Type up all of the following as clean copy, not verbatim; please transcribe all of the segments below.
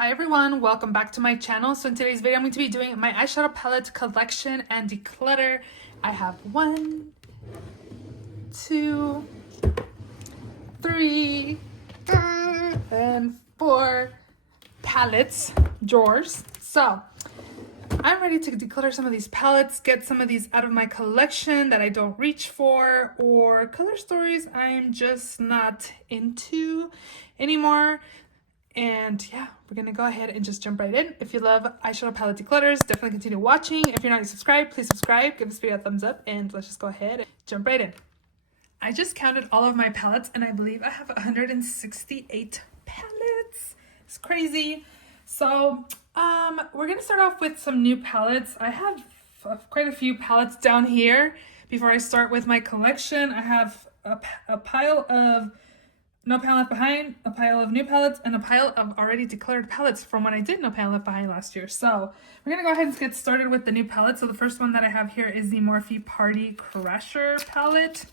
Hi everyone, welcome back to my channel. So in today's video, I'm going to be doing my eyeshadow palette collection and declutter. I have 1, 2, 3, and 4 palettes, drawers. So I'm ready to declutter some of these palettes, get some of these out of my collection that I don't reach for, or color stories I'm just not into anymore. And yeah, we're gonna go ahead and just jump right in. If you love eyeshadow palette declutters, definitely continue watching. If you're not subscribed, please subscribe, give this video a thumbs up, and let's just go ahead and jump right in. I just counted all of my palettes and I believe I have 168 palettes. It's crazy. So we're gonna start off with some new palettes. I have quite a few palettes down here. Before I start with my collection, I have a pile of No Palette Left Behind, a pile of new palettes, and a pile of already decluttered palettes from when I did No Palette Left Behind last year. So we're going to go ahead and get started with the new palette. So the first one that I have here is the Morphe Party Crasher palette.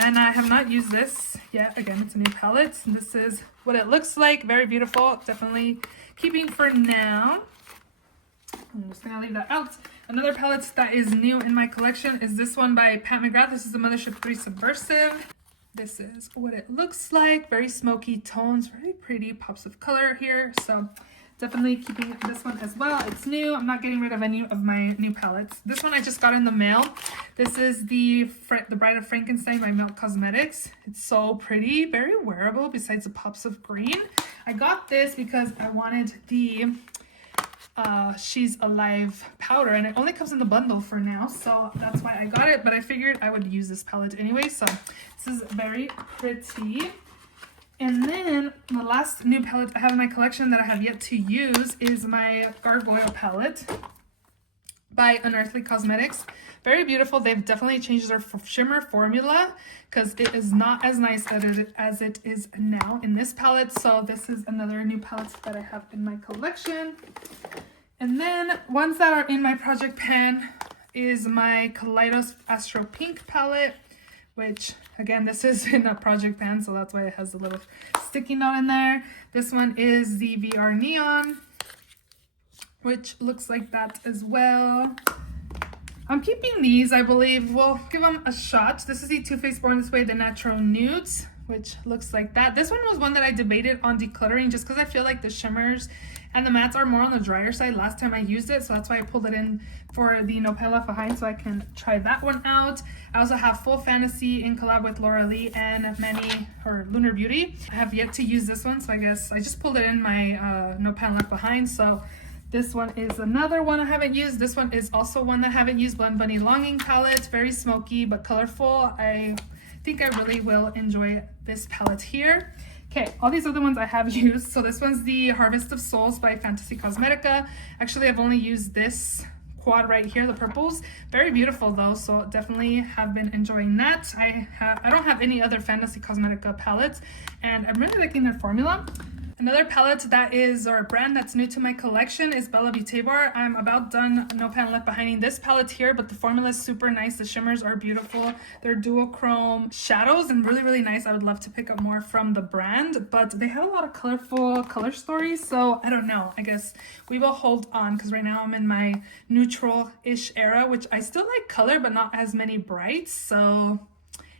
And I have not used this yet. Again, it's a new palette. This is what it looks like. Very beautiful. Definitely keeping for now. I'm just going to leave that out. Another palette that is new in my collection is this one by Pat McGrath. This is the Mothership 3 Subversive. This is what it looks like. Very smoky tones, very pretty pops of color here. So definitely keeping this one as well. It's new. I'm not getting rid of any of my new palettes. This one I just got in the mail. This is the Bride of Frankenstein by Milk Cosmetics. It's so pretty, very wearable besides the pops of green. I got this because I wanted the She's Alive powder, and it only comes in the bundle for now, so that's why I got it, but I figured I would use this palette anyway. So this is very pretty. And then the last new palette I have in my collection that I have yet to use is my Gargoyle palette by Unearthly Cosmetics. Very beautiful. They've definitely changed their shimmer formula because it is not as nice as it is now in this palette. So this is another new palette that I have in my collection. And then ones that are in my project pan is my Kaleidos Astro Pink palette, which again, this is in a project pan, so that's why it has a little sticky note in there. This one is the VR Neon, which looks like that as well. I'm keeping these, I believe. We'll give them a shot. This is the Too Faced Born This Way, the Natural Nudes, which looks like that. This one was one that I debated on decluttering just because I feel like the shimmers and the mattes are more on the drier side last time I used it. So that's why I pulled it in for the No Palette Left Behind so I can try that one out. I also have Full Fantasy in collab with Laura Lee and Lunar Beauty. I have yet to use this one, so I guess I just pulled it in my No Palette Left Behind. So this one is another one I haven't used. This one is also one that I haven't used. Blend Bunny Longing palette. Very smoky but colorful. I think I really will enjoy this palette here. Okay, all these other ones I have used. So this one's the Harvest of Souls by Fantasy Cosmetica. Actually, I've only used this quad right here, the purples. Very beautiful though, so definitely have been enjoying that. I don't have any other Fantasy Cosmetica palettes, and I'm really liking their formula. Another palette that is, or a brand that's new to my collection is Bella Beauté Bar. I'm about done No Palette Left Behind this palette here, but the formula is super nice. The shimmers are beautiful. They're duochrome shadows and really, really nice. I would love to pick up more from the brand, but they have a lot of colorful color stories, so I don't know. I guess we will hold on because right now I'm in my neutral-ish era, which I still like color, but not as many brights, so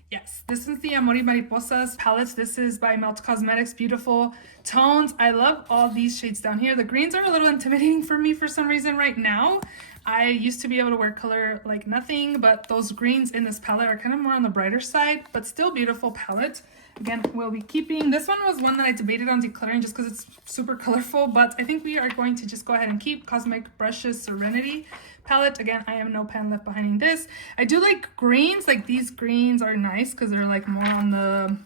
yes, this is the Amor y Mariposas palette. This is by Melt Cosmetics. Beautiful tones. I love all these shades down here. The greens are a little intimidating for me for some reason right now. I used to be able to wear color like nothing, but those greens in this palette are kind of more on the brighter side, but still beautiful palette. Again, we'll be keeping. This one was one that I debated on decluttering just because it's super colorful, but I think we are going to just go ahead and keep Cosmic Brushes Serenity palette. Again, I am No Pan Left Behind this. I do like greens. Like these greens are nice because they're like more on the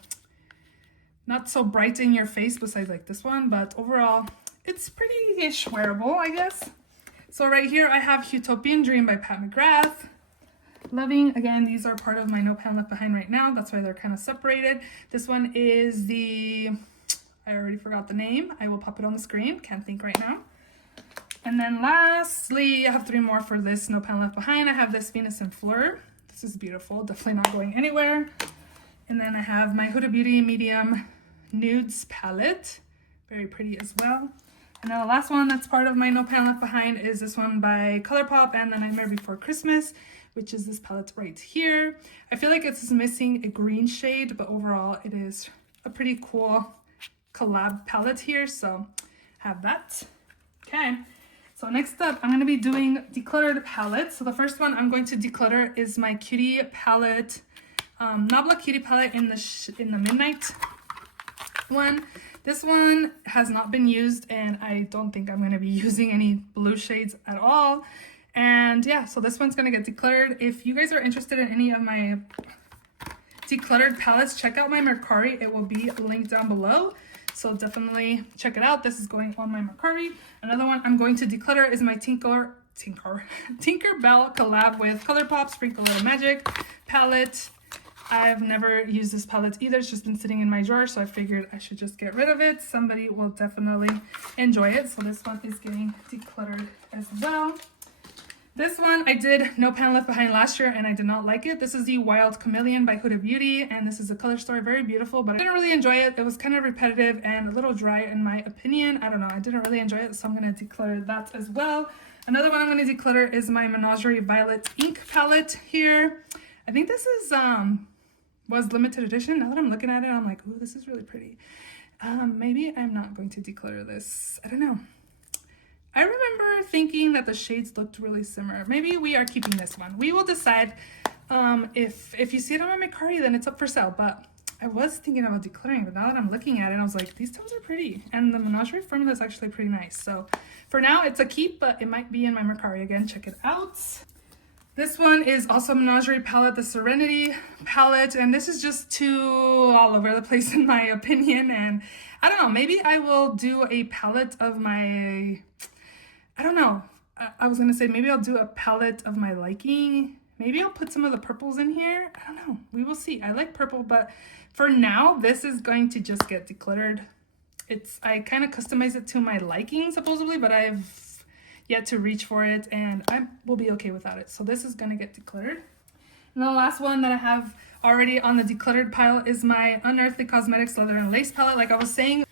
not so bright in your face besides like this one, but overall it's pretty-ish wearable, I guess. So right here I have Utopian Dream by Pat McGrath. Loving, again, these are part of my No Pan Left Behind right now. That's why they're kind of separated. This one is the, I already forgot the name. I will pop it on the screen. Can't think right now. And then lastly, I have 3 more for this No Pan Left Behind. I have this Venus in Fleur. This is beautiful. Definitely not going anywhere. And then I have my Huda Beauty Medium Nudes palette. Very pretty as well. And then the last one that's part of my No Pan Left Behind is this one by ColourPop and The Nightmare Before Christmas, which is this palette right here. I feel like it's missing a green shade, but overall it is a pretty cool collab palette here, so have that. Okay, so next up I'm going to be doing decluttered palettes. So the first one I'm going to declutter is my Cutie palette, Nabla Cutie palette in the Midnight one. This one has not been used, and I don't think I'm going to be using any blue shades at all. And yeah, so this one's going to get decluttered. If you guys are interested in any of my decluttered palettes, check out my Mercari. It will be linked down below, so definitely check it out. This is going on my Mercari. Another one I'm going to declutter is my Tinkerbell collab with ColourPop Sprinkle Little Magic palette. I've never used this palette either. It's just been sitting in my drawer, so I figured I should just get rid of it. Somebody will definitely enjoy it. So this one is getting decluttered as well. This one I did No Pan Left Behind last year, and I did not like it. This is the Wild Chameleon by Huda Beauty, and this is a color story, very beautiful, but I didn't really enjoy it. It was kind of repetitive and a little dry in my opinion. I don't know, I didn't really enjoy it, so I'm going to declutter that as well. Another one I'm going to declutter is my Menagerie Violet Ink palette here. I think this is was limited edition. Now that I'm looking at it, I'm like, ooh, this is really pretty. Maybe I'm not going to declutter this. I don't know. I remember thinking that the shades looked really similar. Maybe we are keeping this one. We will decide. If you see it on my Mercari, then it's up for sale. But I was thinking about decluttering, but now that I'm looking at it, I was like, these tones are pretty. And the Menagerie formula is actually pretty nice. So for now, it's a keep, but it might be in my Mercari again. Check it out. This one is also a Menagerie palette, the Serenity palette, and this is just too all over the place in my opinion. And I don't know, maybe I will do a palette of my, I don't know, I was gonna say maybe I'll do a palette of my liking. Maybe I'll put some of the purples in here. I don't know, we will see. I like purple, but for now, this is going to just get decluttered. I kind of customize it to my liking supposedly, but I've yet to reach for it, and I will be okay without it. So this is gonna get decluttered. And the last one that I have already on the decluttered pile is my Unearthly Cosmetics Leather and Lace palette. Like I was saying,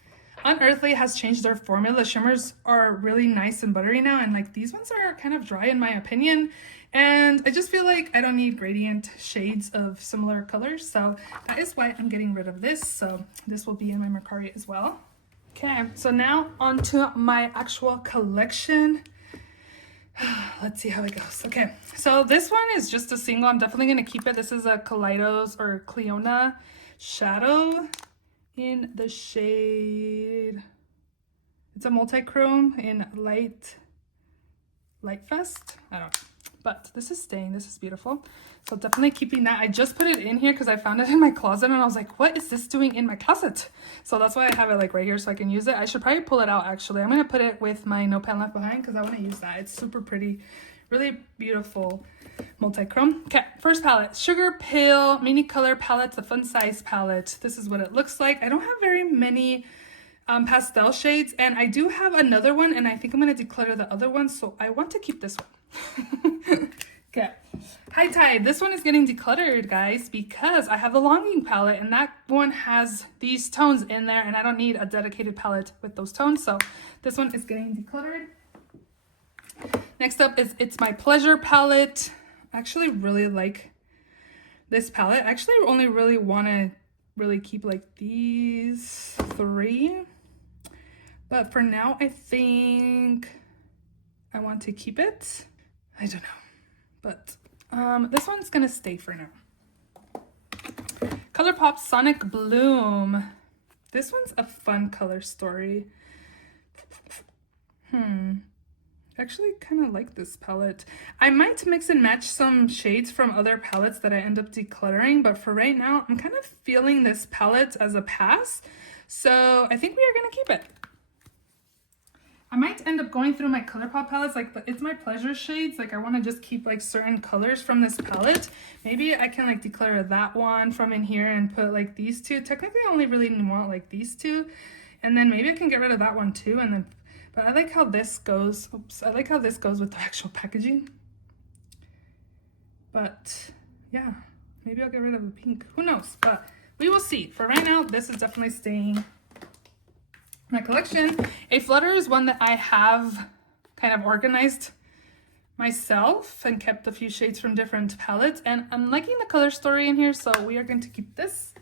Unearthly has changed their formula. The shimmers are really nice and buttery now, and like these ones are kind of dry in my opinion. And I just feel like I don't need gradient shades of similar colors. So that is why I'm getting rid of this. So this will be in my Mercari as well. Okay, so now onto my actual collection. Let's see how it goes. Okay, so this one is just a single. I'm definitely going to keep it. This is a Kaleidos or Cleona Shadow in the shade. It's a multi-chrome in Light Fest. I don't know. But this is staying. This is beautiful. So definitely keeping that. I just put it in here because I found it in my closet and I was like, what is this doing in my closet? So that's why I have it like right here so I can use it. I should probably pull it out actually. I'm going to put it with my No Pan Left Behind because I want to use that. It's super pretty. Really beautiful multi-chrome. Okay, first palette. Sugar Pale Mini Color Palette, the Fun Size palette. This is what it looks like. I don't have very many pastel shades, and I do have another one, and I think I'm going to declutter the other one, so I want to keep this one. Okay. High Tide. This one is getting decluttered, guys, because I have the Longing palette, and that one has these tones in there, and I don't need a dedicated palette with those tones, so this one is getting decluttered. Next up is It's My Pleasure palette. I actually really like this palette. I actually only really want to keep like these three, but for now I think I want to keep it. I don't know, but this one's gonna stay for now. ColourPop Sonic Bloom. This one's a fun color story. Actually kind of like this palette. I might mix and match some shades from other palettes that I end up decluttering, but for right now, I'm kind of feeling this palette as a pass. So I think we are gonna keep it. I might end up going through my ColourPop palettes, like It's My Pleasure shades. Like I wanna just keep like certain colors from this palette. Maybe I can like declutter that one from in here and put like these two. Technically I only really want like these two. And then maybe I can get rid of that one too, and then but I like how this goes. Oops, I like how this goes with the actual packaging. But yeah, maybe I'll get rid of the pink. Who knows? But we will see. For right now, this is definitely staying my collection. A Flutter is one that I have kind of organized myself and kept a few shades from different palettes, and I'm liking the color story in here, so we are going to keep this.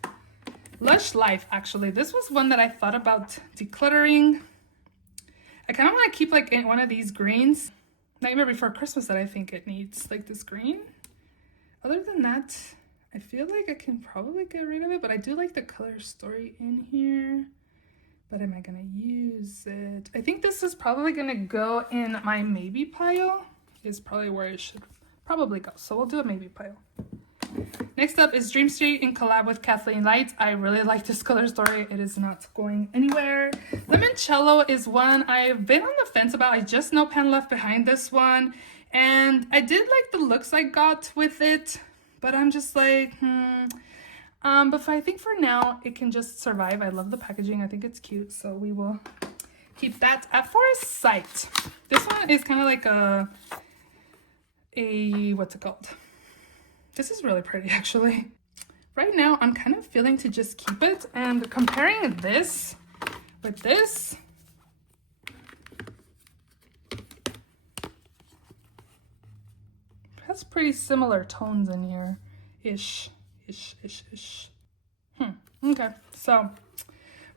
Lush Life, actually, this was one that I thought about decluttering. I kind of want to keep like one of these greens, Nightmare Before Christmas, that I think it needs, like this green. Other than that, I feel like I can probably get rid of it, but I do like the color story in here. But am I gonna use it? I think this is probably gonna go in my maybe pile. Is probably where it should probably go. So we'll do a maybe pile. Next up is Dream Street in collab with Kathleen Lights. I really like this color story. It is not going anywhere. Limoncello is one I've been on the fence about. I just know Pan Left Behind this one. And I did like the looks I got with it. But I'm just like, but I think for now, it can just survive. I love the packaging. I think it's cute. So we will keep that. At First Sight. This one is kind of like a what's it called? This is really pretty, actually. Right now, I'm kind of feeling to just keep it. And comparing this with this, has pretty similar tones in here. Ish. Okay, so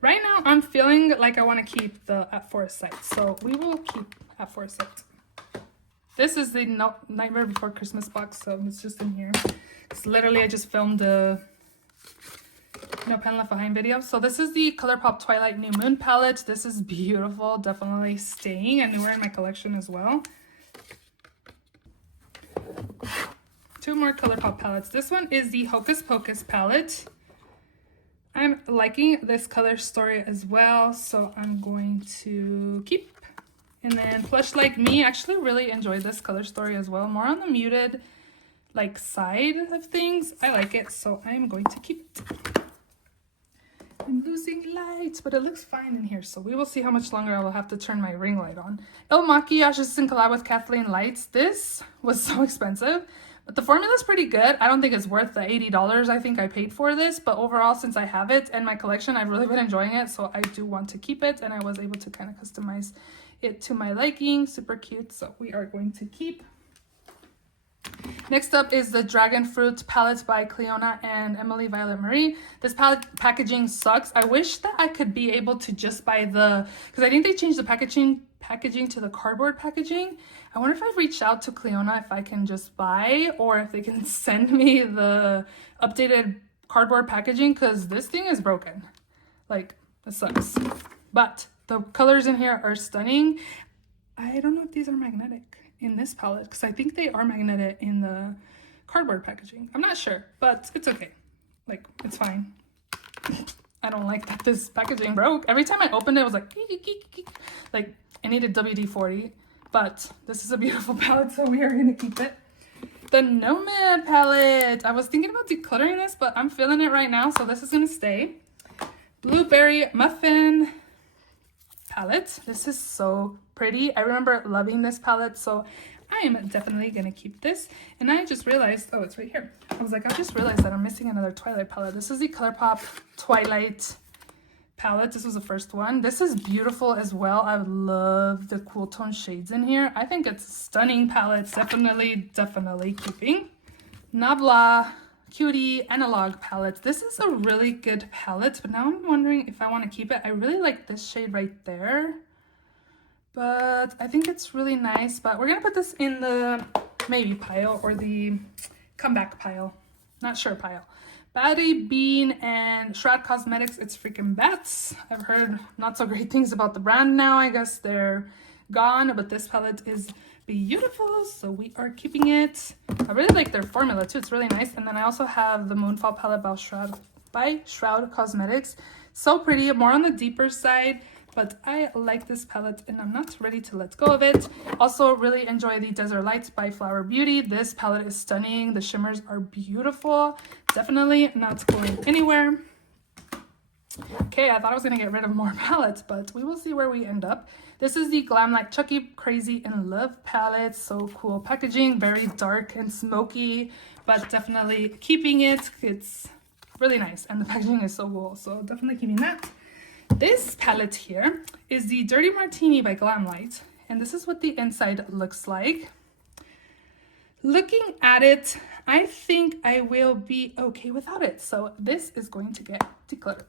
right now I'm feeling like I want to keep the At First Sight. So we will keep At First Sight. This is the Nightmare Before Christmas box, so it's just in here. It's literally, I just filmed a No Pen Left Behind video. So this is the ColourPop Twilight New Moon palette. This is beautiful, definitely staying and newer in my collection as well. Two more ColourPop palettes. This one is the Hocus Pocus palette. I'm liking this color story as well, so I'm going to keep. And then Plush Like Me, actually really enjoyed this color story as well. More on the muted like side of things. I like it, so I'm going to keep it. I'm losing light, but it looks fine in here, so we will see how much longer I will have to turn my ring light on. El Maquillage is in collab with Kathleen Lights. This was so expensive, but the formula is pretty good. I don't think it's worth the $80 I think I paid for this, but overall, since I have it in my collection, I've really been enjoying it, so I do want to keep it, and I was able to kind of customize it to my liking. Super cute, so we are going to keep. Next up is the Dragon Fruit palette by Cleona and Emily Violet Marie. This palette packaging sucks. I wish that I could be able to just buy the, because I think they changed the packaging to the cardboard packaging. I wonder if I've reached out to Cleona if I can just buy, or if they can send me the updated cardboard packaging, because this thing is broken. Like, it sucks. But the colors in here are stunning. I don't know if these are magnetic in this palette, because I think they are magnetic in the cardboard packaging. I'm not sure, but it's okay. Like, it's fine. I don't like that this packaging broke. Every time I opened it, it was like, like I needed WD-40, but this is a beautiful palette, so we are gonna keep it. The Nomad palette. I was thinking about decluttering this, but I'm feeling it right now, so this is gonna stay. Blueberry Muffin palette. This is so pretty. I remember loving this palette, so I am definitely gonna keep this. And I just realized, oh, it's right here. I was like, I just realized that I'm missing another Twilight palette. This is the ColourPop Twilight palette. This was the first one. This is beautiful as well. I love the cool tone shades in here. I think it's a stunning palette. Definitely keeping. Nabla Cutie Analog palette. This is a really good palette, but now I'm wondering if I want to keep it. I really like this shade right there, but I think it's really nice. But we're gonna put this in the maybe pile or the comeback pile, not sure pile. Batty Bean and Shroud Cosmetics, It's Freaking Bats. I've heard not so great things about the brand now. I guess they're gone, but this palette is beautiful, so we are keeping it. I really like their formula too. It's really nice. And then I also have the Moonfall palette by Shroud Cosmetics. So pretty, more on the deeper side, but I like this palette and I'm not ready to let go of it. Also really enjoy the Desert Lights by Flower Beauty. This palette is stunning. The shimmers are beautiful. Definitely not going anywhere. Okay, I thought I was gonna get rid of more palettes, but we will see where we end up. This is the Glam Like Chucky Crazy in Love palette. So cool packaging, very dark and smoky, but definitely keeping it. It's really nice, and the packaging is so cool, so definitely keeping that. This palette here is the Dirty Martini by Glamlight, and this is what the inside looks like. Looking at it, I think I will be okay without it, so this is going to get decluttered.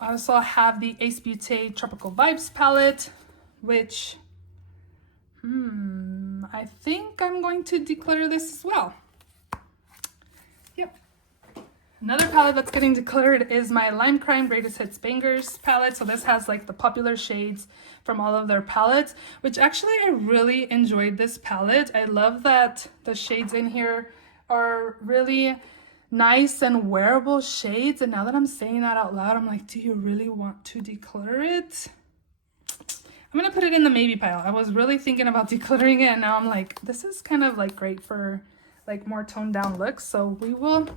I also have the Ace Beauty Tropical Vibes palette, which I think I'm going to declutter this as well. Yep. Another palette that's getting decluttered is my Lime Crime Greatest Hits Bangers palette. So this has like the popular shades from all of their palettes, which actually I really enjoyed this palette. I love that the shades in here are really nice and wearable shades. And now that I'm saying that out loud, I'm like, do you really want to declutter it? I'm gonna put it in the maybe pile. I was really thinking about decluttering it, and now I'm like, this is kind of like great for like more toned down looks. So we will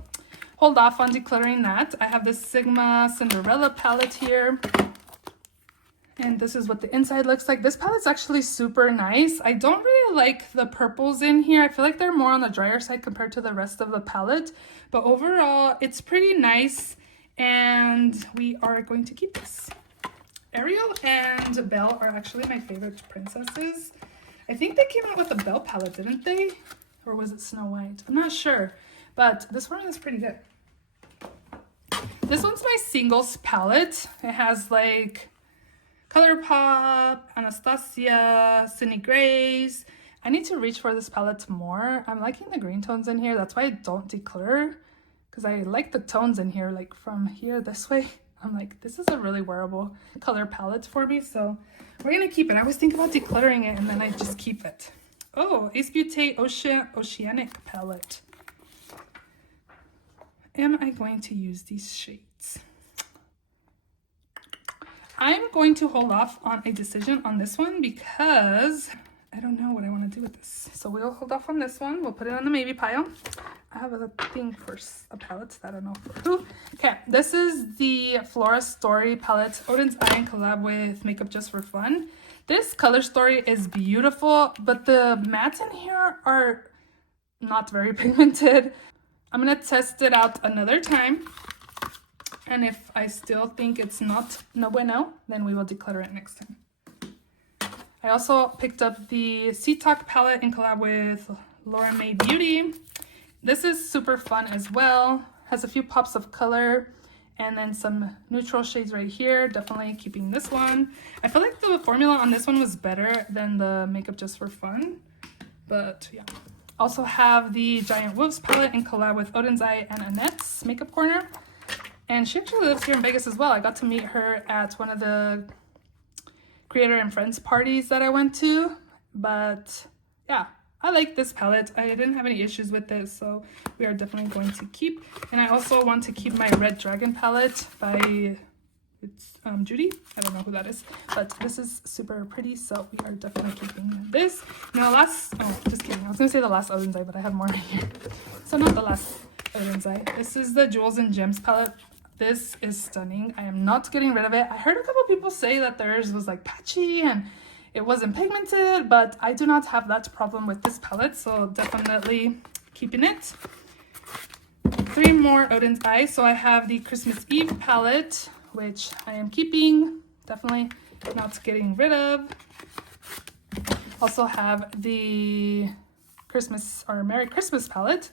hold off on decluttering that. I have this Sigma Cinderella palette here, and this is what the inside looks like. This palette's actually super nice. I don't really like the purples in here. I feel like they're more on the drier side compared to the rest of the palette, but overall it's pretty nice, and we are going to keep this. Ariel and Belle are actually my favorite princesses. I think they came out with a Belle palette, didn't they? Or was it Snow White? I'm not sure, but this one is pretty good. This one's my singles palette. It has like ColourPop, Anastasia, Sydney Grace. I need to reach for this palette more. I'm liking the green tones in here. That's why I don't declutter, because I like the tones in here, like from here this way. I'm like, this is a really wearable color palette for me, so we're gonna keep it. I always think about decluttering it, and then I just keep it. Oh, Ace Beauty Oceanic palette. Am I going to use these shades? I'm going to hold off on a decision on this one because I don't know what I want to do with this. So we'll hold off on this one. We'll put it on the maybe pile. I have a thing for a palette that I don't know for who. Okay, this is the Flora Story palette, Odin's Eye, collab with Makeup Just for Fun. This color story is beautiful, but the mattes in here are not very pigmented. I'm gonna test it out another time, and if I still think it's not no bueno, then we will declutter it next time. I also picked up the Sea Talk palette in collab with Laura May Beauty. This is super fun as well. Has a few pops of color and then some neutral shades right here. Definitely keeping this one. I feel like the formula on this one was better than the Makeup Just for Fun, but yeah. Also have the Giant Wolves palette in collab with Odin's Eye and Annette's Makeup Corner. And she actually lives here in Vegas as well. I got to meet her at one of the creator and friends parties that I went to, but yeah, I like this palette. I didn't have any issues with this, so we are definitely going to keep. And I also want to keep my Red Dragon palette by Judy. I don't know who that is, but this is super pretty, so we are definitely keeping this. Now just kidding. I was gonna say the last Odin's Eye, but I have more here. So not the last Odin's Eye. This is the Jewels and Gems palette. This is stunning. I am not getting rid of it. I heard a couple people say that theirs was like patchy and it wasn't pigmented, but I do not have that problem with this palette, so definitely keeping it. 3 more Odin's Eye. So I have the Christmas Eve palette, which I am keeping, definitely not getting rid of. Also have the Christmas or Merry Christmas palette.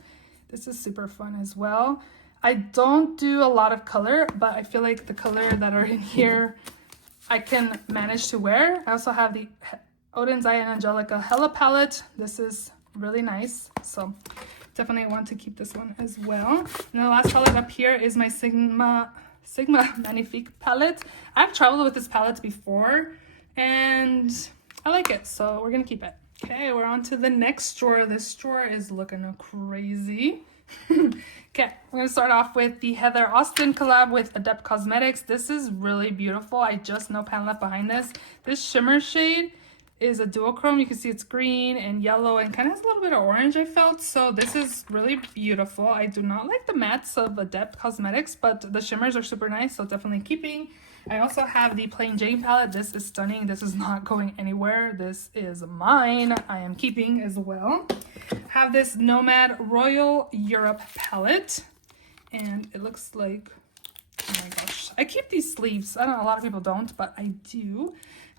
This is super fun as well. I don't do a lot of color, but I feel like the color that are in here I can manage to wear. I also have the Odin's Eye and Angelica Hella palette. This is really nice, so definitely want to keep this one as well. And the last palette up here is my Sigma Magnifique palette. I've traveled with this palette before and I like it, so we're gonna keep it. Okay, we're on to the next drawer. This drawer is looking crazy. Okay, we're gonna start off with the Heather Austin collab with Adept Cosmetics. This is really beautiful. I just no pan left behind this. This shimmer shade is a duochrome. You can see it's green and yellow and kind of has a little bit of orange, I felt. So this is really beautiful. I do not like the mattes of Adept Cosmetics, but the shimmers are super nice, so definitely keeping. I also have the Plain Jane palette. This is stunning. This is not going anywhere. This is mine. I am keeping as well. Have this Nomad Royal Europe palette, and it looks like, oh my gosh, I keep these sleeves. I don't know, a lot of people don't, but I do.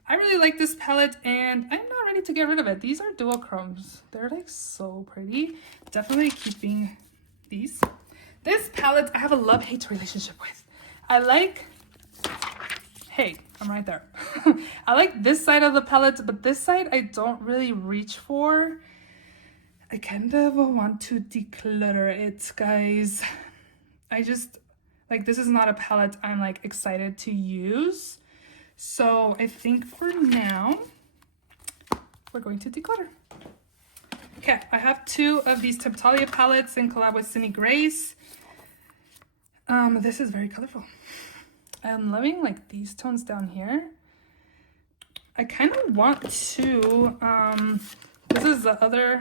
I really like this palette and I'm not ready to get rid of it. These are duochromes. They're like so pretty. Definitely keeping these. This palette I have a love-hate relationship with. I like, hey, I'm right there. I like this side of the palette, but this side I don't really reach for. I kind of want to declutter it, guys. I just, like, this is not a palette I'm like excited to use. So I think for now, we're going to declutter. Okay, I have 2 of these Temptalia palettes in collab with Cindy Grace. This is very colorful. I'm loving like these tones down here. I kind of want to, this is the other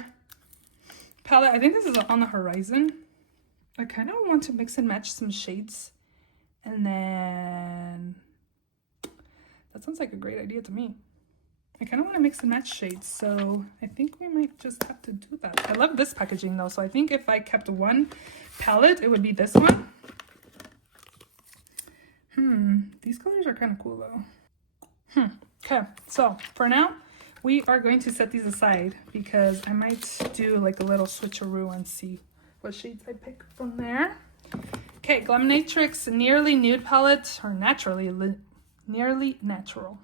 palette. I think this is On the Horizon. I kind of want to mix and match some shades. And then, that sounds like a great idea to me. I kind of want to mix and match shades, so I think we might just have to do that. I love this packaging though, so I think if I kept one palette, it would be this one. These colors are kind of cool though. Okay, so for now, we are going to set these aside because I might do like a little switcheroo and see what shades I pick from there. Okay, Glamnatrix Nearly Nude palette, or Nearly Natural.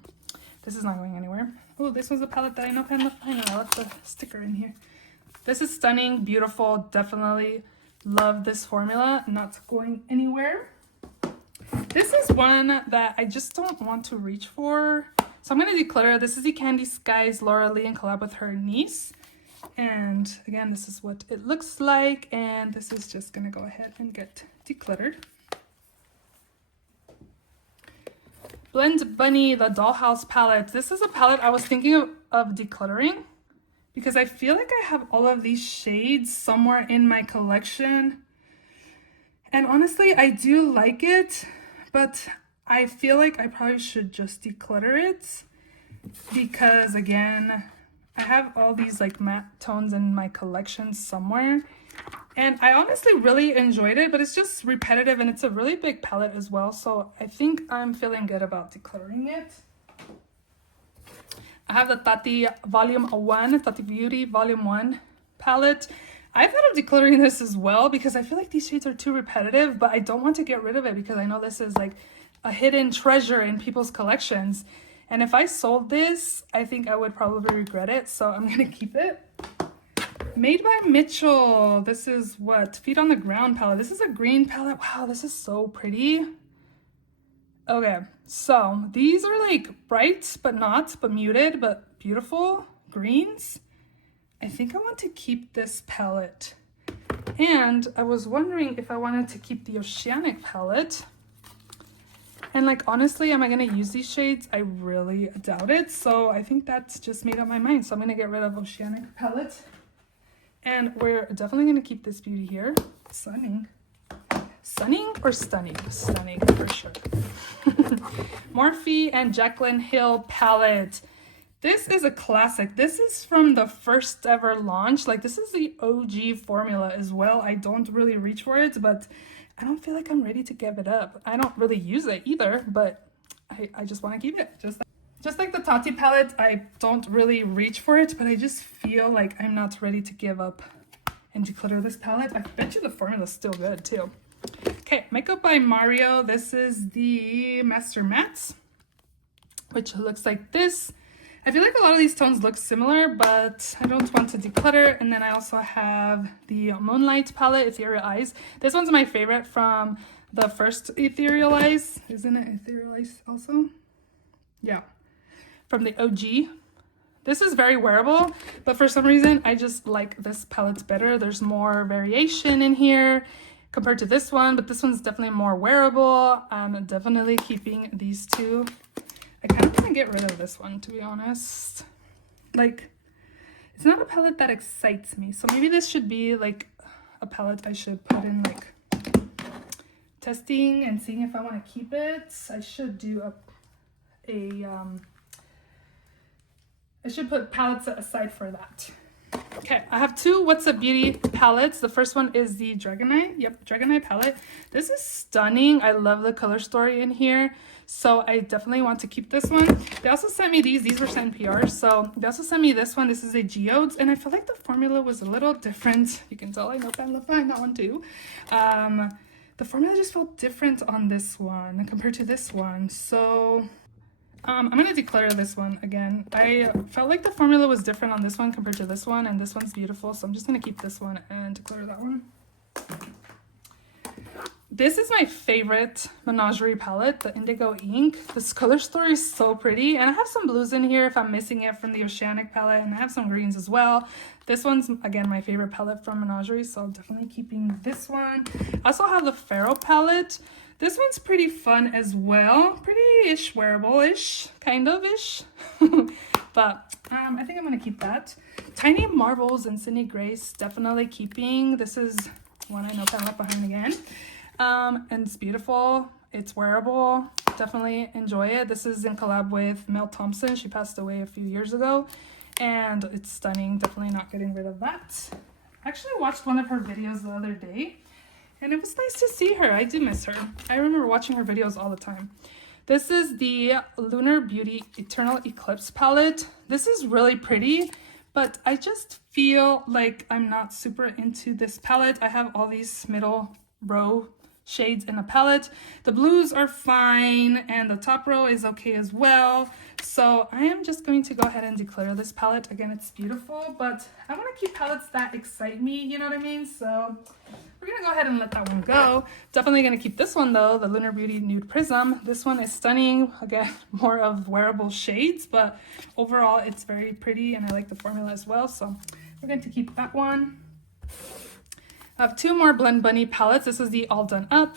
This is not going anywhere. Oh, this was a palette that I know I left the sticker in here. This is stunning, beautiful, definitely love this formula, not going anywhere. This is one that I just don't want to reach for. So I'm going to declutter. This is the Candy Skies Laura Lee in collab with her niece. And again, this is what it looks like. And this is just going to go ahead and get decluttered. Blend Bunny, the Dollhouse palette. This is a palette I was thinking of decluttering because I feel like I have all of these shades somewhere in my collection. And honestly, I do like it, but I feel like I probably should just declutter it because again, I have all these like matte tones in my collection somewhere. And I honestly really enjoyed it, but it's just repetitive and it's a really big palette as well. So I think I'm feeling good about decluttering it. I have the Tati Volume 1, Tati Beauty Volume 1 palette. I thought of decluttering this as well because I feel like these shades are too repetitive, but I don't want to get rid of it because I know this is like a hidden treasure in people's collections. And if I sold this, I think I would probably regret it. So I'm going to keep it. Made by Mitchell. This is what? Feet on the Ground palette. This is a green palette. Wow, this is so pretty. Okay, so these are like bright, but muted, but beautiful greens. I think I want to keep this palette. And I was wondering if I wanted to keep the Oceanic palette. And like, honestly, am I going to use these shades? I really doubt it. So I think that's just made up my mind. So I'm going to get rid of Oceanic palette. And we're definitely going to keep this beauty here. Stunning. Stunning or stunning? Stunning for sure. Morphe and Jaclyn Hill palette. This is a classic. This is from the first ever launch. Like, this is the OG formula as well. I don't really reach for it, but I don't feel like I'm ready to give it up. I don't really use it either, but I just want to keep it. Just like the Tati palette, I don't really reach for it, but I just feel like I'm not ready to give up and declutter this palette. I bet you the formula is still good too. Okay, Makeup by Mario. This is the Master Mattes, which looks like this. I feel like a lot of these tones look similar, but I don't want to declutter. And then I also have the Moonlight palette, Ethereal Eyes. This one's my favorite from the first Ethereal Eyes. Isn't it Ethereal Eyes also? Yeah, from the OG. This is very wearable, but for some reason, I just like this palette better. There's more variation in here compared to this one, but this one's definitely more wearable. I'm definitely keeping these two. I kind of want to get rid of this one, to be honest. Like, it's not a palette that excites me. So maybe this should be like a palette I should put in like testing and seeing if I want to keep it. I should do I should put palettes aside for that. Okay, I have two What's Up Beauty palettes. The first one is the Dragonite. Yep, Dragonite palette. This is stunning. I love the color story in here. So I definitely want to keep this one. They also sent me these. These were sent PR. So they also sent me this one. This is a Geodes. And I feel like the formula was a little different. You can tell I know Pan left behind that one too. The formula just felt different on this one compared to this one. So I'm going to declutter this one again. I felt like the formula was different on this one compared to this one, and this one's beautiful, so I'm just going to keep this one and declutter that one. This is my favorite Menagerie palette, the Indigo Ink. This color story is so pretty, and I have some blues in here if I'm missing it from the Oceanic palette, and I have some greens as well. This one's, again, my favorite palette from Menagerie, so I'm definitely keeping this one. I also have the Pharaoh palette. This one's pretty fun as well. Pretty-ish wearable-ish, kind of-ish. But I think I'm going to keep that. Tiny Marvels and Sydney Grace, definitely keeping. This is one I know I left behind again. And it's beautiful. It's wearable. Definitely enjoy it. This is in collab with Mel Thompson. She passed away a few years ago. And it's stunning. Definitely not getting rid of that. I actually watched one of her videos the other day. And it was nice to see her. I do miss her. I remember watching her videos all the time. This is the Lunar Beauty Eternal Eclipse palette. This is really pretty, but I just feel like I'm not super into this palette. I have all these middle row shades in a palette. The blues are fine, and the top row is okay as well. So I am just going to go ahead and declutter this palette. Again, it's beautiful, but I want to keep palettes that excite me, you know what I mean? So we're gonna go ahead and let that one go. Definitely gonna keep this one though, the Lunar Beauty Nude Prism. This one is stunning. Again, more of wearable shades, but overall it's very pretty, and I like the formula as well. So we're going to keep that one. I have two more Blend Bunny palettes. This is the All Done Up.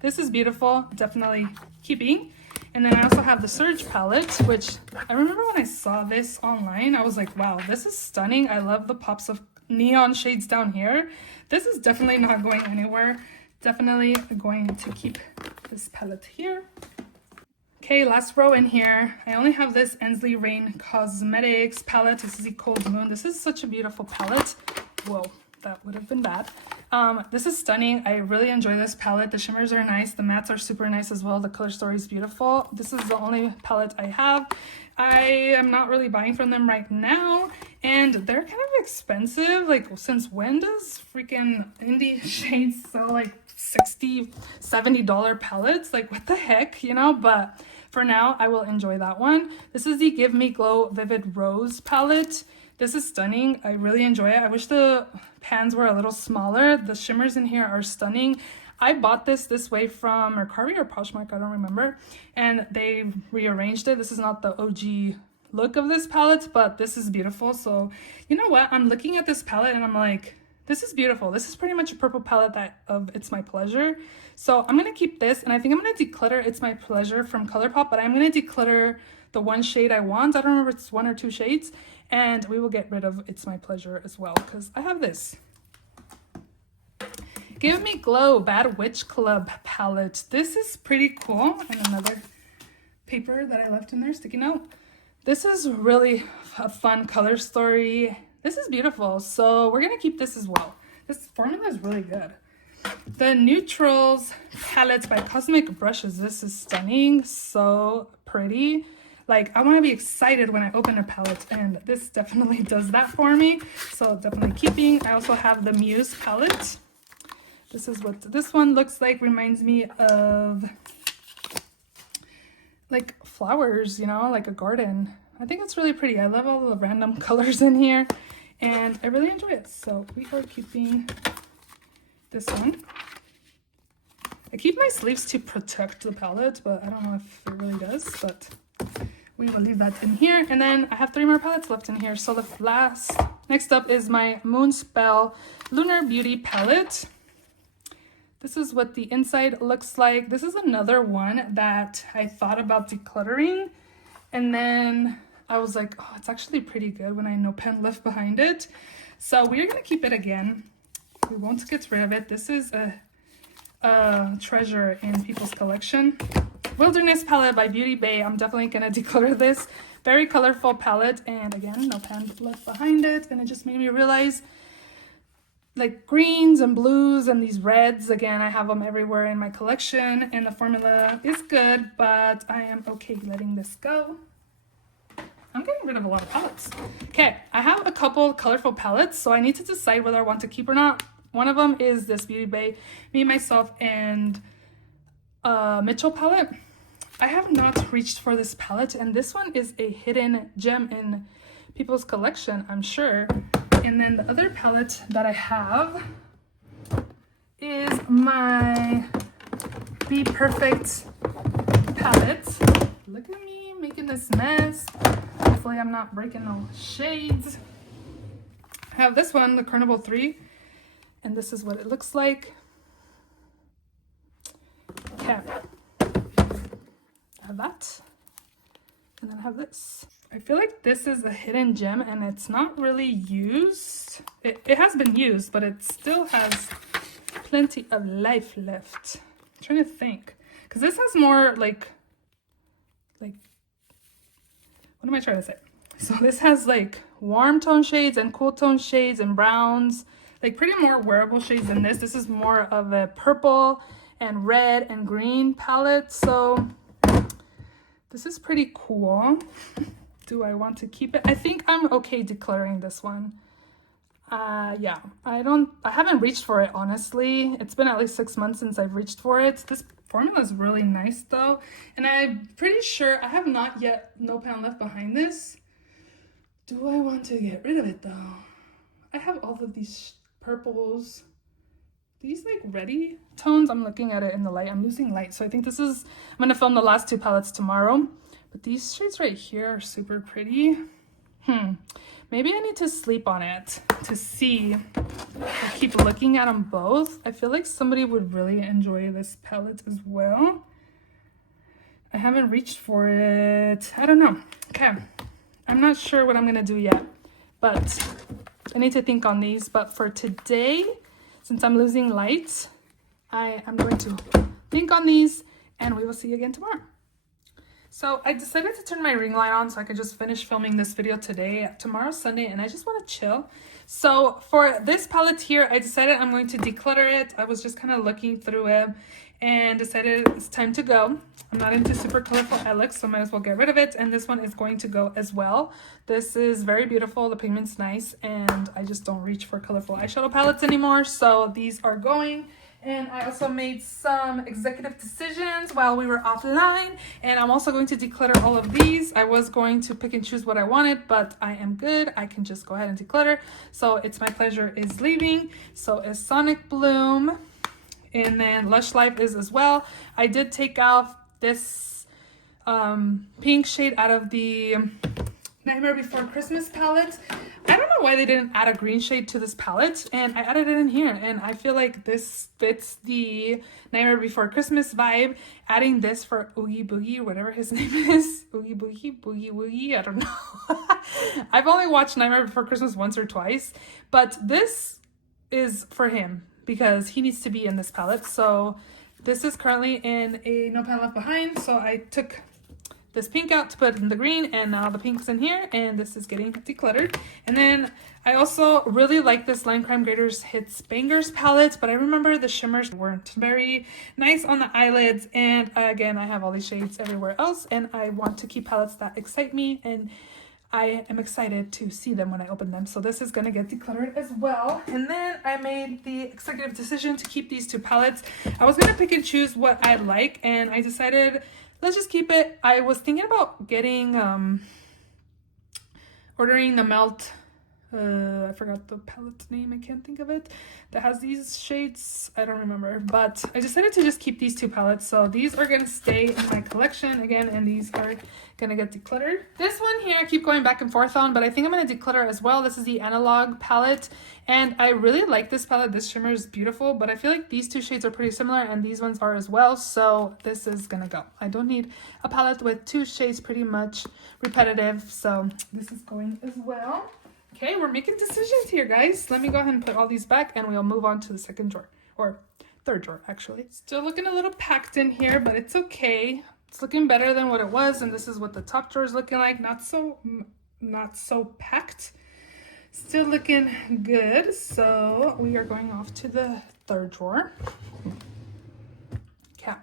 This is beautiful, definitely keeping. And then I also have the Surge palette, which I remember when I saw this online, I was like, wow, this is stunning. I love the pops of neon shades down here. This is definitely not going anywhere. Definitely going to keep this palette here. Okay, last row in here. I only have this Ensley Rain Cosmetics palette. This is the Cold Moon. This is such a beautiful palette. Whoa, that would have been bad. This is stunning. I really enjoy this palette. The shimmers are nice. The mattes are super nice as well. The color story is beautiful. This is the only palette I have. I am not really buying from them right now, and they're kind of expensive. Like, since when does freaking indie shades sell like $60, $70 palettes? Like, what the heck, you know? But for now, I will enjoy that one. This is the Give Me Glow Vivid Rose palette. This is stunning. I really enjoy it. I wish the pans were a little smaller. The shimmers in here are stunning. I bought this way from Mercari or Poshmark, I don't remember, and they rearranged it. This is not the OG look of this palette, but this is beautiful. So you know what? I'm looking at this palette and I'm like, this is beautiful. This is pretty much a purple palette that of It's My Pleasure. So I'm going to keep this, and I think I'm going to declutter It's My Pleasure from ColourPop, but I'm going to declutter the one shade I want. I don't remember if it's one or two shades, and we will get rid of It's My Pleasure as well because I have this. Give Me Glow Bad Witch Club palette. This is pretty cool. And another paper that I left in there sticking out. This is really a fun color story. This is beautiful. So we're going to keep this as well. This formula is really good. The Neutrals palette by Cosmic Brushes. This is stunning. So pretty. Like, I want to be excited when I open a palette, and this definitely does that for me. So definitely keeping. I also have the Muse palette. This is what this one looks like. Reminds me of like flowers, you know, like a garden. I think it's really pretty. I love all the random colors in here, and I really enjoy it. So we are keeping this one. I keep my sleeves to protect the palette, but I don't know if it really does, but we will leave that in here. And then I have 3 more palettes left in here. So the next up is my Moonspell Lunar Beauty palette. This is what the inside looks like. This is another one that I thought about decluttering, and then I was like, oh, it's actually pretty good when I know pen left behind it. So we're gonna keep it again. We won't get rid of it. This is a treasure in people's collection. Wilderness palette by Beauty Bay. I'm definitely gonna declutter this. Very colorful palette, and again, no pan left behind it. And it just made me realize, like, greens and blues and these reds, again, I have them everywhere in my collection, and the formula is good, but I am okay letting this go. I'm getting rid of a lot of palettes. Okay, I have a couple colorful palettes, so I need to decide whether I want to keep or not. One of them is this Beauty Bay Me, Myself, and Mitchell palette. I have not reached for this palette, and this one is a hidden gem in people's collection, I'm sure. And then the other palette that I have is my Be Perfect palette. Look at me making this mess. Hopefully I'm not breaking no shades. I have this one, the Carnival 3, and this is what it looks like. Okay. I have that. And then I have this. I feel like this is a hidden gem and it's not really used. It has been used, but it still has plenty of life left. I'm trying to think. Because this has more like, what am I trying to say? So this has like warm tone shades and cool tone shades and browns. Like pretty more wearable shades than this. This is more of a purple and red and green palette. So this is pretty cool. Do I want to keep it? I think I'm okay decluttering this one. Yeah, I haven't reached for it, honestly. It's been at least 6 months since I've reached for it. This formula is really nice though. And I'm pretty sure I have not yet no pan left behind this. Do I want to get rid of it though? I have all of these purples. These like reddy tones, I'm looking at it in the light. I'm losing light. So I think I'm gonna film the last 2 palettes tomorrow. But these shades right here are super pretty. Maybe I need to sleep on it to see. I keep looking at them both. I feel like somebody would really enjoy this palette as well. I haven't reached for it. I don't know. Okay. I'm not sure what I'm gonna do yet, but I need to think on these. But for today, since I'm losing light, I am going to think on these, and we will see you again tomorrow. So I decided to turn my ring light on so I could just finish filming this video today. Tomorrow's Sunday and I just want to chill. So for this palette here, I decided I'm going to declutter it. I was just kind of looking through it and decided it's time to go. I'm not into super colorful eye looks, so I might as well get rid of it. And this one is going to go as well. This is very beautiful. The pigment's nice, and I just don't reach for colorful eyeshadow palettes anymore. So these are going. And I also made some executive decisions while we were offline. And I'm also going to declutter all of these. I was going to pick and choose what I wanted, but I am good. I can just go ahead and declutter. So It's My Pleasure is leaving. So is Sonic Bloom. And then Lush Life is as well. I did take off this pink shade out of the Nightmare Before Christmas palette. I don't know why they didn't add a green shade to this palette, and I added it in here, and I feel like this fits the Nightmare Before Christmas vibe. Adding this for Oogie Boogie, whatever his name is. Oogie Boogie, Boogie Woogie, I don't know. I've only watched Nightmare Before Christmas once or twice, but this is for him because he needs to be in this palette. So this is currently in a No Pan Left Behind, so I took this pink out to put in the green, and now the pink's in here, and this is getting decluttered. And then I also really like this Lime Crime Graders Hits Bangers palette, but I remember the shimmers weren't very nice on the eyelids, and again, I have all these shades everywhere else, and I want to keep palettes that excite me, and I am excited to see them when I open them. So this is going to get decluttered as well. And then I made the executive decision to keep these 2 palettes. I was going to pick and choose what I like, and I decided let's just keep it. I was thinking about getting, ordering the Melt, I forgot the palette's name, I can't think of it, that has these shades, I don't remember, but I decided to just keep these 2 palettes. So these are going to stay in my collection again, and these are going to get decluttered. This one here I keep going back and forth on, but I think I'm going to declutter as well. This is the Analog palette, and I really like this palette. This shimmer is beautiful, but I feel like these 2 shades are pretty similar, and these ones are as well, so this is going to go. I don't need a palette with 2 shades pretty much repetitive, so this is going as well. Okay, we're making decisions here, guys. Let me go ahead and put all these back, and we'll move on to the second drawer, or third drawer, actually. Still looking a little packed in here, but it's okay. It's looking better than what it was, and this is what the top drawer is looking like. Not so packed. Still looking good. So we are going off to the third drawer. Okay.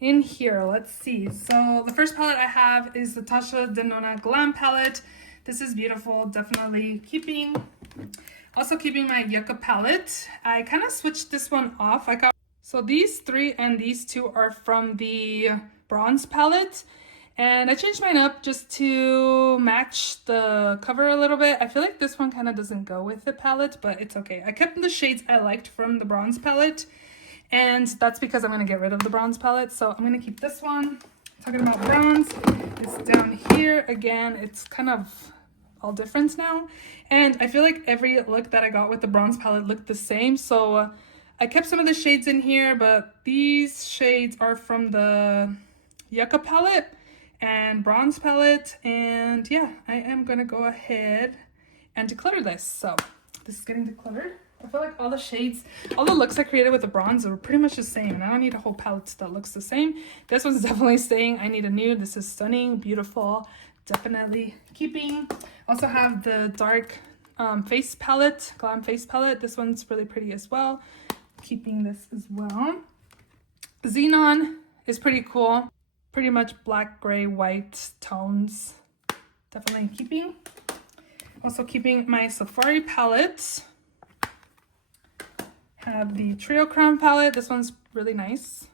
In here, let's see. So the first palette I have is the Tasha Denona Glam palette. This is beautiful. Definitely also keeping my Yucca palette. I kind of switched this one off. So these three and these two are from the bronze palette. And I changed mine up just to match the cover a little bit. I feel like this one kind of doesn't go with the palette, but it's okay. I kept the shades I liked from the bronze palette, and that's because I'm going to get rid of the bronze palette. So I'm going to keep this one. Talking about bronze, it's down here. Again, it's kind of all different now. And I feel like every look that I got with the bronze palette looked the same. So I kept some of the shades in here, but these shades are from the Yucca palette and bronze palette. And yeah, I am gonna go ahead and declutter this. So this is getting decluttered. I feel like all the shades, all the looks I created with the bronze are pretty much the same, and I don't need a whole palette that looks the same. This one's definitely staying. I need a nude. This is stunning, beautiful, definitely keeping. Also have the dark face palette, glam face palette. This one's really pretty as well. Keeping this as well. Xenon is pretty cool. Pretty much black, gray, white tones. Definitely keeping. Also keeping my Safari palette. Have the Trio Crown palette. This one's really nice.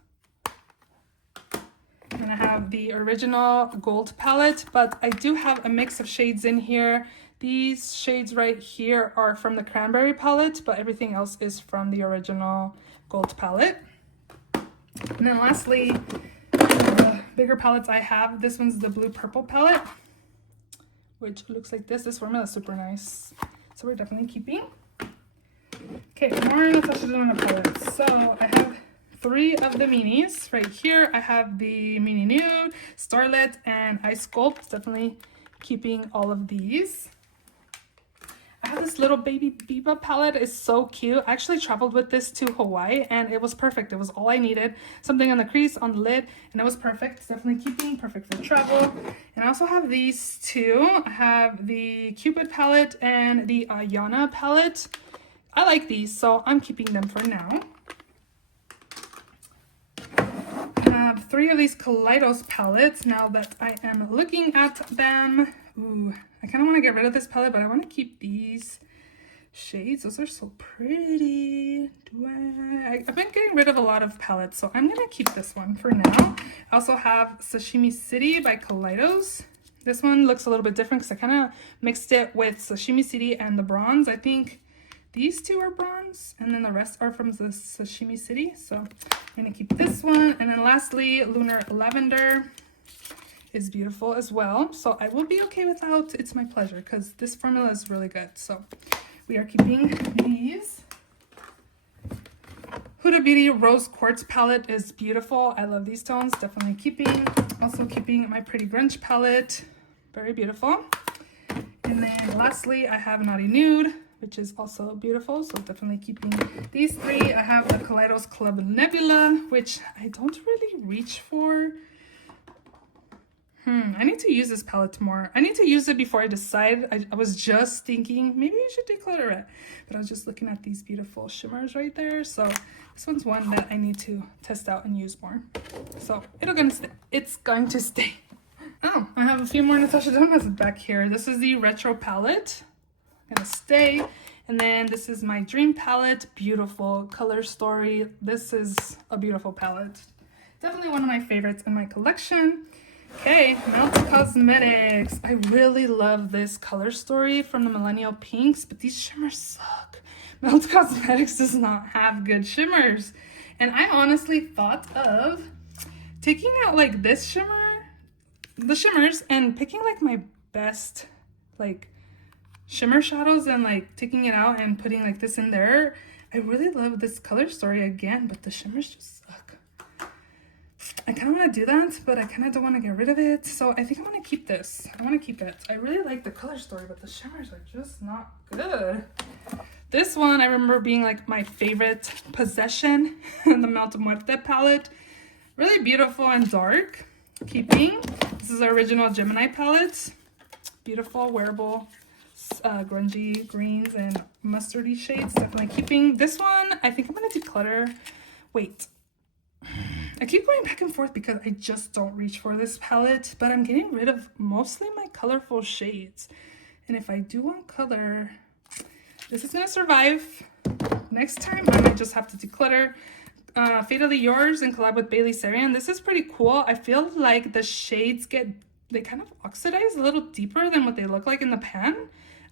And I have the original gold palette, but I do have a mix of shades in here. These shades right here are from the Cranberry palette, but everything else is from the original gold palette. And then lastly, the bigger palettes I have. This one's the Blue Purple palette, which looks like this. This formula is super nice. So we're definitely keeping. Okay, more Natasha Denona palettes. So I have 3 of the minis right here. I have the Mini Nude, Starlet, and Ice Sculpt. Definitely keeping all of these. I have this little baby Biba palette. It's so cute. I actually traveled with this to Hawaii, and it was perfect. It was all I needed. Something on the crease, on the lid, and it was perfect. It's definitely keeping, perfect for travel. And I also have these 2. I have the Cupid palette and the Ayana palette. I like these, so I'm keeping them for now. I have 3 of these Kaleidos palettes now that I am looking at them. Ooh, I kind of want to get rid of this palette, but I want to keep these shades. Those are so pretty. I've been getting rid of a lot of palettes, so I'm going to keep this one for now. I also have Sashimi City by Kaleidos. This one looks a little bit different because I kind of mixed it with Sashimi City and the bronze. I think these 2 are bronze, and then the rest are from the Sashimi City. So I'm going to keep this one. And then lastly, Lunar Lavender is beautiful as well. So I will be okay without It's My Pleasure because this formula is really good. So we are keeping these. Huda Beauty Rose Quartz palette is beautiful. I love these tones. Definitely keeping. Also keeping my Pretty Grunge palette. Very beautiful. And then lastly, I have Naughty Nude, which is also beautiful, so definitely keeping these 3. I have the Kaleidos Club Nebula, which I don't really reach for. I need to use this palette more. I need to use it before I decide. I was just thinking maybe I should declutter it, but I was just looking at these beautiful shimmers right there. So this one's one that I need to test out and use more. So it's going to stay. Oh, I have a few more Natasha Denonas back here. This is the Retro palette. Gonna stay. And then this is my Dream palette. Beautiful color story. This is a beautiful palette. Definitely one of my favorites in my collection. Okay, Melt Cosmetics. I really love this color story from the Millennial Pinks, but these shimmers suck. Melt Cosmetics does not have good shimmers. And I honestly thought of taking out like this shimmer, the shimmers, and picking like my best like shimmer shadows and like taking it out and putting like this in there. I really love this color story again, but the shimmers just suck. I kind of want to do that, but I kind of don't want to get rid of it. So I think I want to keep this. I want to keep it. I really like the color story, but the shimmers are just not good. This one I remember being like my favorite possession, the Melt Muerte palette. Really beautiful and dark. keeping. This is our original Gemini palette. Beautiful, wearable, grungy greens and mustardy shades. Definitely keeping. This one, I think I'm going to declutter. Wait. I keep going back and forth because I just don't reach for this palette, but I'm getting rid of mostly my colorful shades. And if I do want color, this is going to survive. Next time, I might just have to declutter. Fatally Yours and collab with Bailey Sarian. This is pretty cool. I feel like the shades they kind of oxidize a little deeper than what they look like in the pan.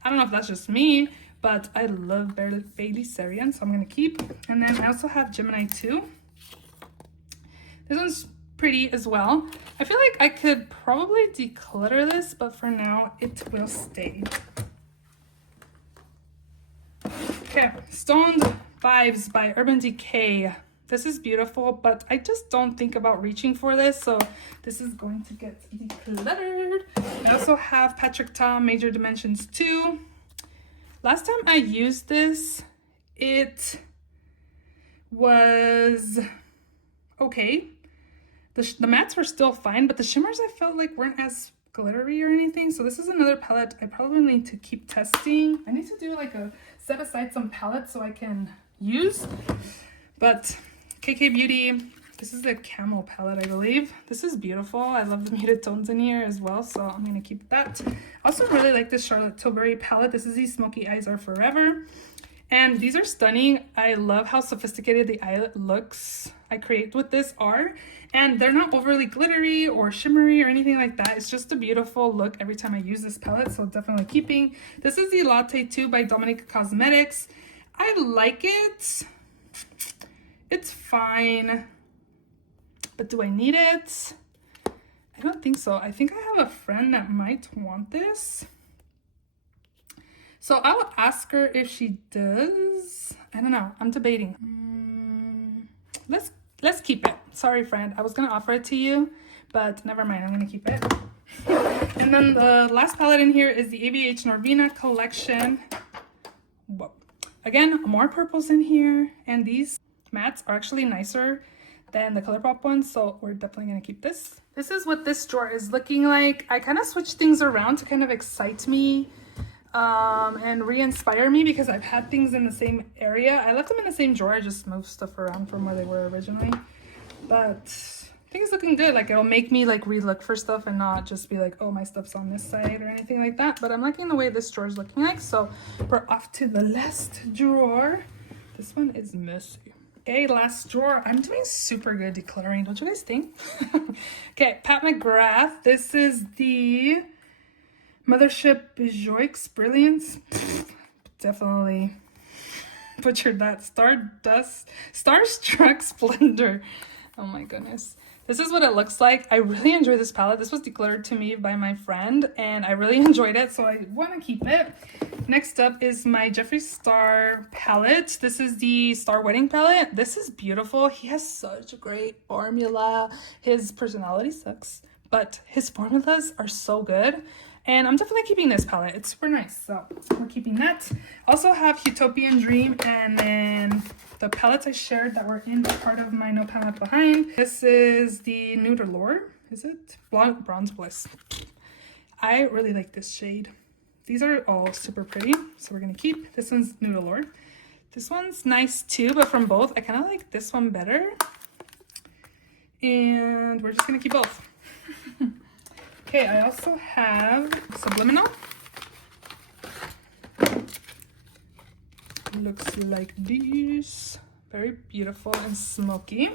I don't know if that's just me, but I love Bailey Sarian, so I'm going to keep. And then I also have Gemini 2. This one's pretty as well. I feel like I could probably declutter this, but for now, it will stay. Okay, Stoned Vibes by Urban Decay. This is beautiful, but I just don't think about reaching for this, so this is going to get decluttered. I also have Patrick Tom Major Dimensions 2. Last time I used this, it was okay. The mattes were still fine, but the shimmers I felt like weren't as glittery or anything. So this is another palette I probably need to keep testing. I need to do like set aside some palettes so I can use. But KK Beauty, this is the Camel palette, I believe. This is beautiful. I love the muted tones in here as well, so I'm going to keep that. I also really like this Charlotte Tilbury palette. This is the Smoky Eyes Are Forever. And these are stunning. I love how sophisticated the eye looks I create with this are. And they're not overly glittery or shimmery or anything like that. It's just a beautiful look every time I use this palette, so definitely keeping. This is the Latte 2 by Dominique Cosmetics. I like it. It's fine. But do I need it? I don't think so. I think I have a friend that might want this. So I'll ask her if she does. I don't know. I'm debating. Let's keep it. Sorry, friend. I was going to offer it to you, but never mind. I'm going to keep it. And then the last palette in here is the ABH Norvina collection. Whoa. Again, more purples in here. And these mattes are actually nicer than the ColourPop ones, so we're definitely going to keep this. This is what this drawer is looking like. I kind of switched things around to kind of excite me and re-inspire me because I've had things in the same area. I left them in the same drawer. I just moved stuff around from where they were originally. But I think it's looking good. Like, it'll make me like re-look for stuff and not just be like, oh, my stuff's on this side or anything like that. But I'm liking the way this drawer is looking like. So we're off to the last drawer. This one is messy. Okay, last drawer. I'm doing super good decluttering. Don't you guys think? Okay, Pat McGrath. This is the Mothership Joix Brilliance. Definitely butchered that. Starstruck Splendor. Oh my goodness. This is what it looks like. I really enjoy this palette. This was decluttered to me by my friend and I really enjoyed it, so I want to keep it. Next up is my Jeffree Star palette. This is the Star Wedding palette. This is beautiful. He has such a great formula. His personality sucks, but his formulas are so good. And I'm definitely keeping this palette. It's super nice, so we're keeping that. Also have Utopian Dream and then the palettes I shared that were in part of my No Palette Behind. This is the Nude Allure. Is it? Bronze Bliss. I really like this shade. These are all super pretty, so we're gonna keep. This one's Nude Allure. This one's nice too, but from both, I kind of like this one better. And we're just gonna keep both. Okay, I also have Subliminal. Looks like this. Very beautiful and smoky.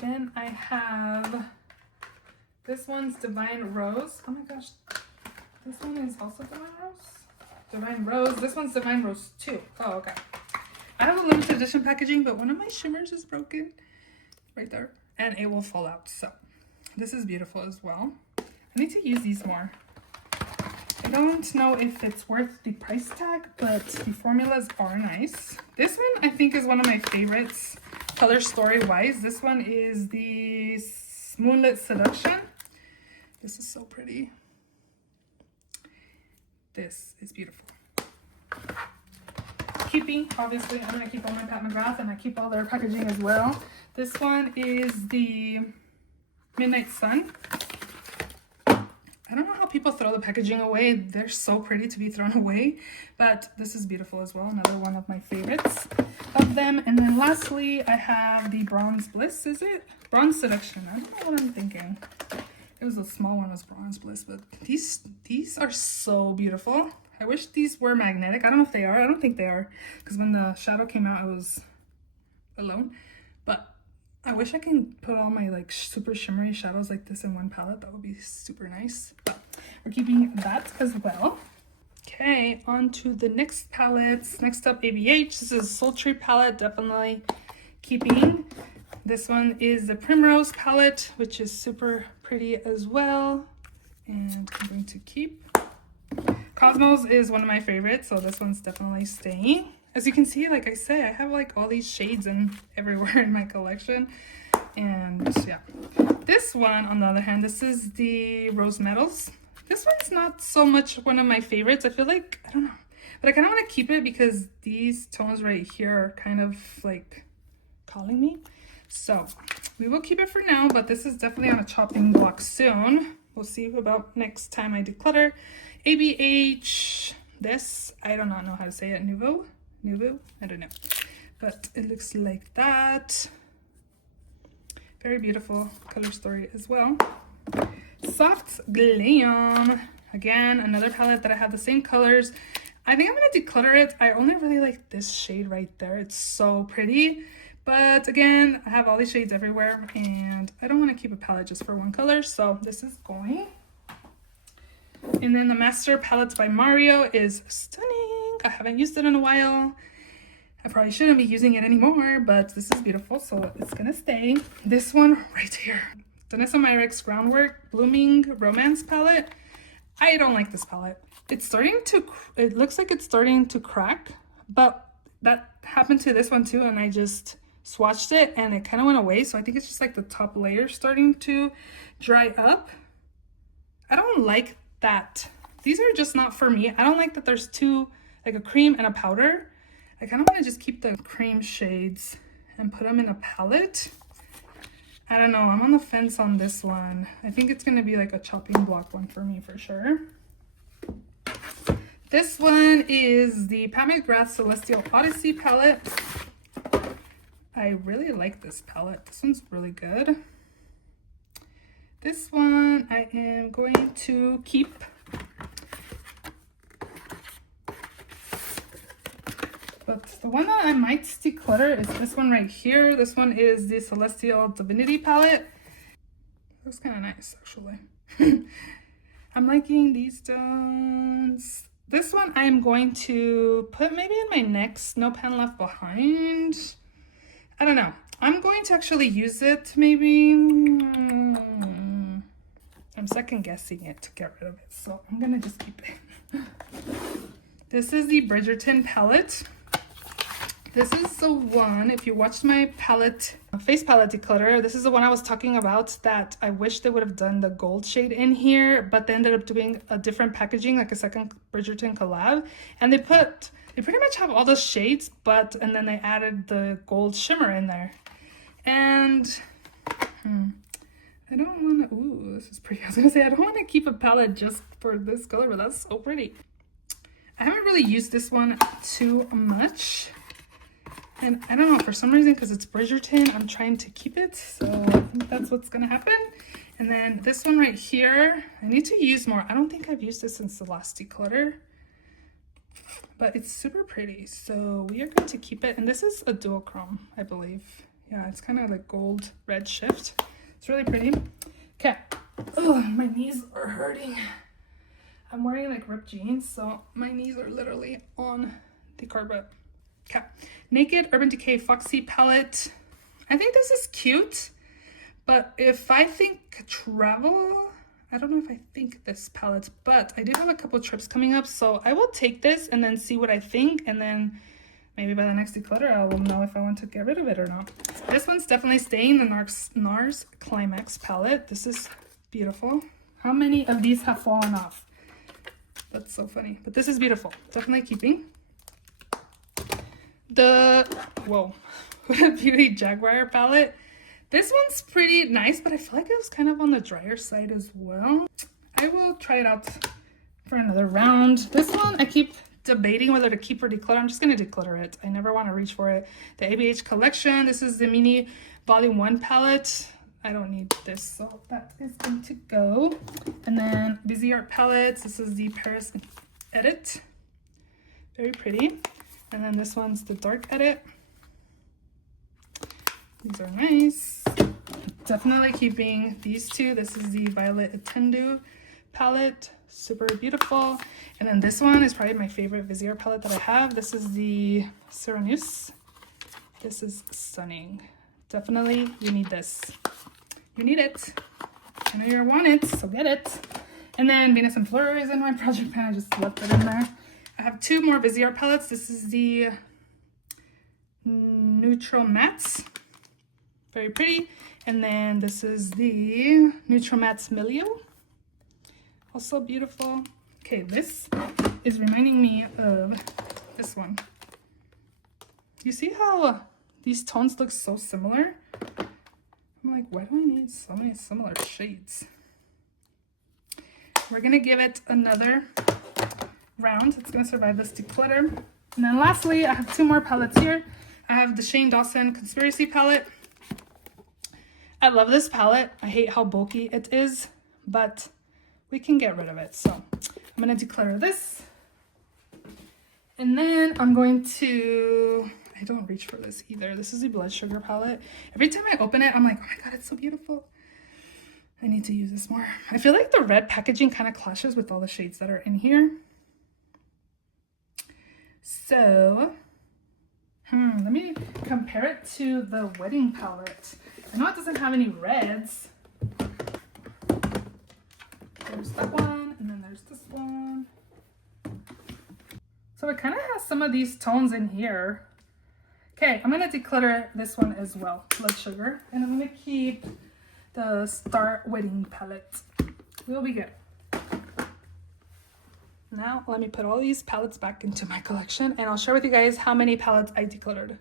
Then I have, this one's Divine Rose. Oh my gosh, this one is also Divine Rose? Divine Rose. This one's Divine Rose 2. Oh, okay. I have a limited edition packaging, but one of my shimmers is broken. Right there, and it will fall out. So this is beautiful as well. I need to use these more. I don't know if it's worth the price tag, but the formulas are nice. This one I think is one of my favorites color story wise. This one is the Moonlit Seduction. This is so pretty. This is beautiful. keeping, obviously, I'm gonna keep all my Pat McGrath, and I keep all their packaging as well. This one is the Midnight Sun. I don't know how people throw the packaging away. They're so pretty to be thrown away, but this is beautiful as well. Another one of my favorites of them. And then lastly, I have the Bronze Bliss, is it? Bronze Selection. I don't know what I'm thinking. It was a small one, was Bronze Bliss, but these are so beautiful. I wish these were magnetic. I don't know if they are. I don't think they are, because when the shadow came out, I was alone. But I wish I can put all my like super shimmery shadows like this in one palette. That would be super nice. But we're keeping that as well. Okay, on to the next palettes. Next up, ABH. This is a Sultry palette, definitely keeping. This one is the Primrose palette, which is super pretty as well. And I'm going to keep. Cosmos is one of my favorites, so this one's definitely staying. As you can see, like I say, I have like all these shades in everywhere in my collection. And yeah, this one, on the other hand, this is the Rose Metals. This one's not so much one of my favorites. I feel like, I don't know, but I kind of want to keep it because these tones right here are kind of like calling me. So we will keep it for now, but this is definitely on a chopping block soon. We'll see about next time I declutter. ABH, this, I do not know how to say it, Nouveau, I don't know, but it looks like that. Very beautiful color story as well. Soft Glam, again, another palette that I have the same colors. I think I'm gonna declutter it. I only really like this shade right there. It's so pretty, but again, I have all these shades everywhere, and I don't want to keep a palette just for one color, so this is going. And then the Master Palettes by Mario is stunning. I haven't used it in a while. I probably shouldn't be using it anymore, but this is beautiful, so it's gonna stay. This one right here, Danessa Myricks Groundwork Blooming Romance palette. I don't like this palette. It's starting to, it looks like it's starting to crack, but that happened to this one too, and I just swatched it and it kind of went away. So I think it's just like the top layer starting to dry up. I don't like that. These are just not for me. I don't like that there's two, like a cream and a powder. I kind of want to just keep the cream shades and put them in a palette. I don't know. I'm on the fence on this one. I think it's going to be like a chopping block one for me for sure. This one is the Pat McGrath Celestial Odyssey palette. I really like this palette. This one's really good. This one I am going to keep. But the one that I might declutter is this one right here. This one is the Celestial Divinity palette. Looks kind of nice, actually. I'm liking these tones. This one I'm going to put maybe in my next No Pen Left Behind. I don't know. I'm going to actually use it maybe. I'm second guessing it to get rid of it, so I'm gonna just keep it. This is the Bridgerton palette. This is the one, if you watched my palette, face palette declutter, this is the one I was talking about that I wish they would have done the gold shade in here, but they ended up doing a different packaging, like a second Bridgerton collab. And they pretty much have all the shades, and then they added the gold shimmer in there. And I don't want to, ooh, this is pretty. I was gonna say, I don't want to keep a palette just for this color, but that's so pretty. I haven't really used this one too much. And I don't know, for some reason, because it's Bridgerton, I'm trying to keep it. So I think that's what's gonna happen. And then this one right here, I need to use more. I don't think I've used this since the last declutter, but it's super pretty. So we are going to keep it. And this is a duochrome, I believe. Yeah, it's kind of like gold red shift. It's really pretty. Okay. Oh, my knees are hurting. I'm wearing like ripped jeans, so my knees are literally on the carpet. Okay. Naked Urban Decay Foxy palette. I think this is cute, but if I think travel, I don't know if I think this palette, but I do have a couple trips coming up, so I will take this and then see what I think, and then maybe by the next declutter I will know if I want to get rid of it or not. This one's definitely staying, the NARS Climax palette. This is beautiful. How many of these have fallen off? That's so funny, but this is beautiful. Definitely keeping. the Huda Beauty Jaguar palette. This one's pretty nice, but I feel like it was kind of on the drier side as well. I will try it out for another round. This one, I keep debating whether to keep or declutter. I'm just going to declutter it. I never want to reach for it. The ABH collection. This is the mini volume 1 palette. I don't need this, so that is going to go. And then Busy Art palettes. This is the Paris Edit. Very pretty. And then this one's the Dark Edit. These are nice. Definitely keeping these two. This is the Violet Attendu palette. Super beautiful. And then this one is probably my favorite Vizier palette that I have. This is the Ceramus. This is stunning. Definitely, you need this. You need it. I know you want it, so get it. And then Venus and Fleur is in my project pan. I just left it in there. I have two more Vizier palettes. This is the Neutral Mattes. Very pretty. And then this is the Neutral Mattes Milio. Also beautiful. Okay, this is reminding me of this one. You see how these tones look so similar? I'm like, why do I need so many similar shades? We're gonna give it another round. It's gonna survive this declutter. And then lastly, I have two more palettes here. I have the Shane Dawson Conspiracy palette. I love this palette. I hate how bulky it is, but we can get rid of it. So I'm going to declutter this. And then I'm going to, I don't reach for this either. This is the Blood Sugar palette. Every time I open it, I'm like, oh my God, it's so beautiful. I need to use this more. I feel like the red packaging kind of clashes with all the shades that are in here. So, let me compare it to the Wedding palette. I know it doesn't have any reds. There's that one, and then there's this one. So it kind of has some of these tones in here. Okay, I'm going to declutter this one as well, Blood Sugar. And I'm going to keep the Star Wedding palette. We'll be good. Now, let me put all these palettes back into my collection, and I'll share with you guys how many palettes I decluttered.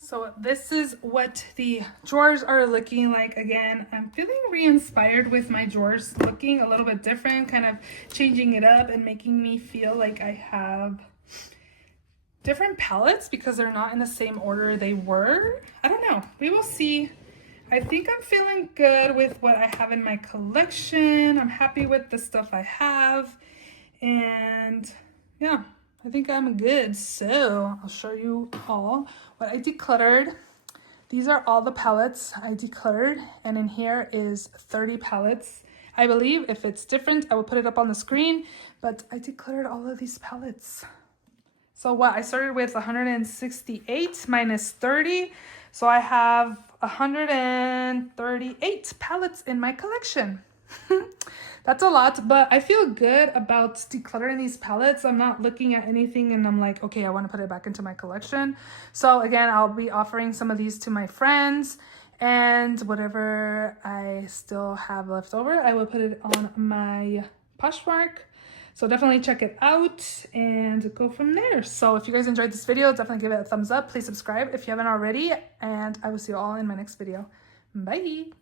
So this is what the drawers are looking like. Again, I'm feeling re-inspired with my drawers looking a little bit different, kind of changing it up and making me feel like I have different palettes because they're not in the same order they were. I don't know. We will see. I think I'm feeling good with what I have in my collection. I'm happy with the stuff I have. And yeah, I think I'm good. So I'll show you all what I decluttered. These are all the palettes I decluttered, and in here is 30 palettes. I believe if it's different, I will put it up on the screen, but I decluttered all of these palettes. So what, I started with 168 minus 30. So I have 138 palettes in my collection. That's a lot, but I feel good about decluttering these palettes. I'm not looking at anything and I'm like, okay, I want to put it back into my collection. So again, I'll be offering some of these to my friends, and whatever I still have left over, I will put it on my Poshmark. So definitely check it out and go from there. So if you guys enjoyed this video, definitely give it a thumbs up. Please subscribe if you haven't already, and I will see you all in my next video. Bye.